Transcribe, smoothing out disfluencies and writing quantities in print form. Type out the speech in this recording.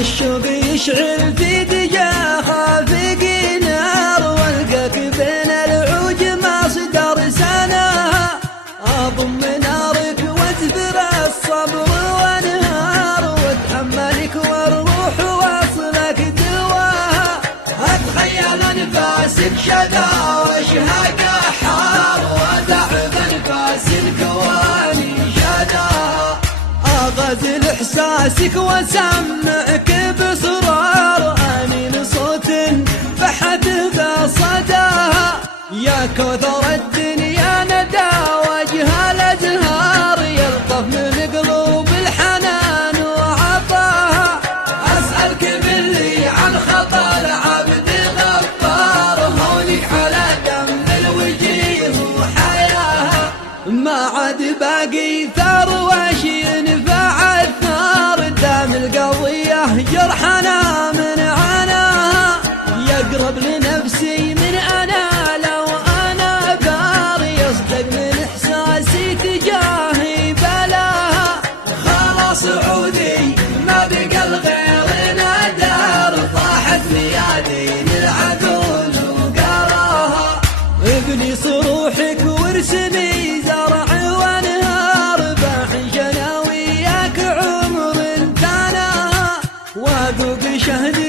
الشوق يشعل في دجا خافق نار، والقاك بين العوج مصدر سناها. اضم نارك واثبر الصبر وانهار، واتحملك والروح واصلك دواها. اتخيل انفاسك شذا واشهق حار، وتعب انفاس الكواني شذاها. اغزل احساسك واسمعك باسرار، انين صوت بحت بصداها. يا كثر الدنيا ندى وجه الازهار، يلطف من قلوب الحنان وعطاها. اسالك باللي عن خطا العبد غفار، هونك على دم الوجيه وحياها. ما عاد باقي ثار وشي ينفع الثار، دام القضيه جرحنا من عناها. يقرب لنفسي من انا لو انا بار، يصدق من احساسي تجاهي بلاها. خلاص عودي ما بقى الغير نادر، طاحت ميادين العقول وقراها. ابني صروحك وارسمي زرع وانهار، بعيش انا وياك عمر تناها. واذوق شهد